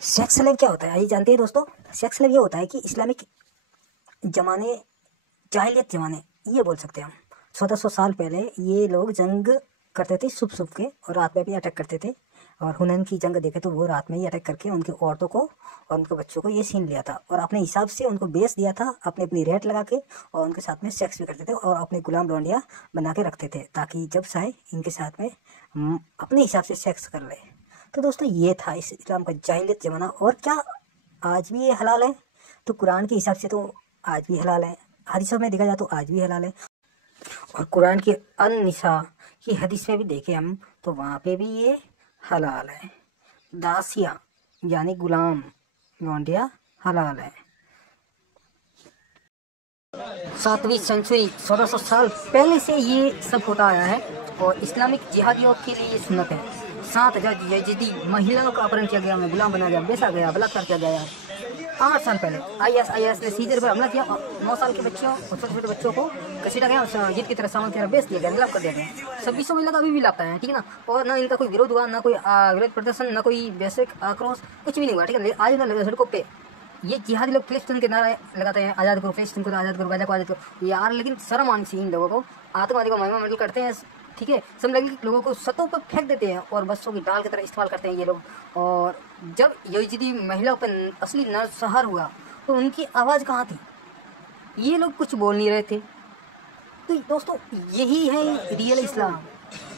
Sex slave क्या होता है आइए जानते हैं दोस्तों। सेक्स स्लेव ये होता है कि इस्लामिक जमाने, जाहिलियत जमाने ये बोल सकते हैं हम, 1400 साल पहले ये लोग जंग करते थे छुप छुप के और रात में भी अटैक करते थे। और हुनैन की जंग देखे तो वो रात में ही अटैक करके उनके औरतों को और उनके बच्चों को ये छीन लिया था और अपने हिसाब से उनको बेच दिया था, अपने अपनी रेट लगा के, और उनके साथ में सेक्स भी करते थे और अपने गुलाम लौंडिया बना के रखते थे ताकि जब चाहे इनके साथ में अपने हिसाब से सेक्स कर ले। तो दोस्तों ये था इस इस्लाम का जाहिलियत ज़माना। और क्या आज भी ये हलाल है? तो कुरान के हिसाब से तो आज भी हलाल है, हदीसों में देखा जाए तो आज भी हलाल है। और कुरान की अन-निसा की हदीस में भी देखें हम तो वहाँ पे भी ये हलाल है। दासिया यानी गुलाम लौंडिया हलाल है। 7वीं सेंचुरी 1400 साल पहले से ये सब होता आया है और इस्लामिक जिहादियों के लिए ये सुन्नत है। 7,000 यजीदी महिलाओं का अपहरण किया गया, उन्हें गुलाम बनाया गया, बेचा गया, बलात्कार किया गया। 8 साल पहले IS ने सीजर पर हमला किया, 9 साल के बच्चों और छोटे छोटे बच्चों को घसीटा गया और जीत की तरह सामान की तरह बेच दिया गया, नीलाम कर दिया गया। 2600 महिला का अभी भी लापता है, ठीक है ना। और ना इनका कोई विरोध हुआ, ना कोई विरोध प्रदर्शन, ना कोई वैश्विक आक्रोश, कुछ भी नहीं हुआ, ठीक है। आज ना लगे सड़कों पे ये जिहादी लोग फिलिस्तीन के नारे लगाते हैं, आज़ाद करो फिलिस्तीन को, आज़ाद करो, गाजा को आज़ाद करो यार। लेकिन शर्म आनी चाहिए इन लोगों को, आतंकवादी को महिमा मंडल करते हैं, ठीक है। सब लोगों को सतों पर फेंक देते हैं और बच्चों की डाल की तरह इस्तेमाल करते हैं ये लोग। और जब यजीदी महिलाओं पर असली नरसंहार हुआ तो उनकी आवाज़ कहाँ थी? ये लोग कुछ बोल नहीं रहे थे। तो दोस्तों यही है रियल इस्लाम।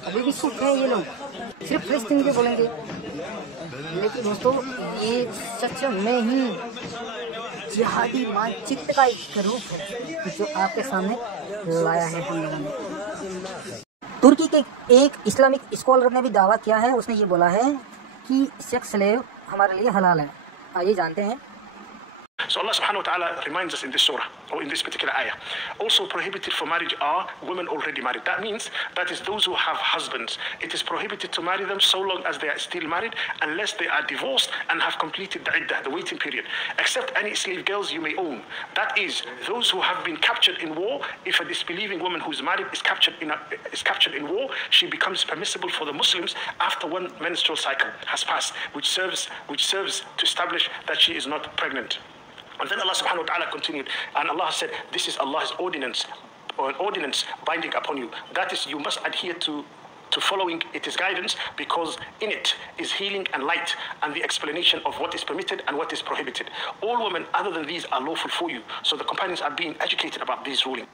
अभी भी चुप है ये लोग, सिर्फ फिलिस्तीन के बोलेंगे। लेकिन दोस्तों ये सच में ही जिहादी मानचित्र का एक रूप है जो आपके सामने लाया है हम लोगों ने। तुर्की के एक इस्लामिक स्कॉलर ने भी दावा किया है, उसने ये बोला है कि सेक्स स्लेव हमारे लिए हलाल है। आइए जानते हैं। So Allah subhanahu wa ta'ala reminds us in this surah, or in this particular ayah, also prohibited for marriage are women already married. That means that is those who have husbands. It is prohibited to marry them so long as they are still married, unless they are divorced and have completed the iddah, the waiting period. Except any slave girls you may own. That is those who have been captured in war. If a disbelieving woman who is married is captured in war, she becomes permissible for the Muslims after one menstrual cycle has passed, which serves to establish that she is not pregnant. And then Allah subhanahu wa ta'ala continued, and Allah said, this is Allah's ordinance, or an ordinance binding upon you. That is, you must adhere to following its guidance, because in it is healing and light and the explanation of what is permitted and what is prohibited. All women other than these are lawful for you. So the companions are being educated about this ruling.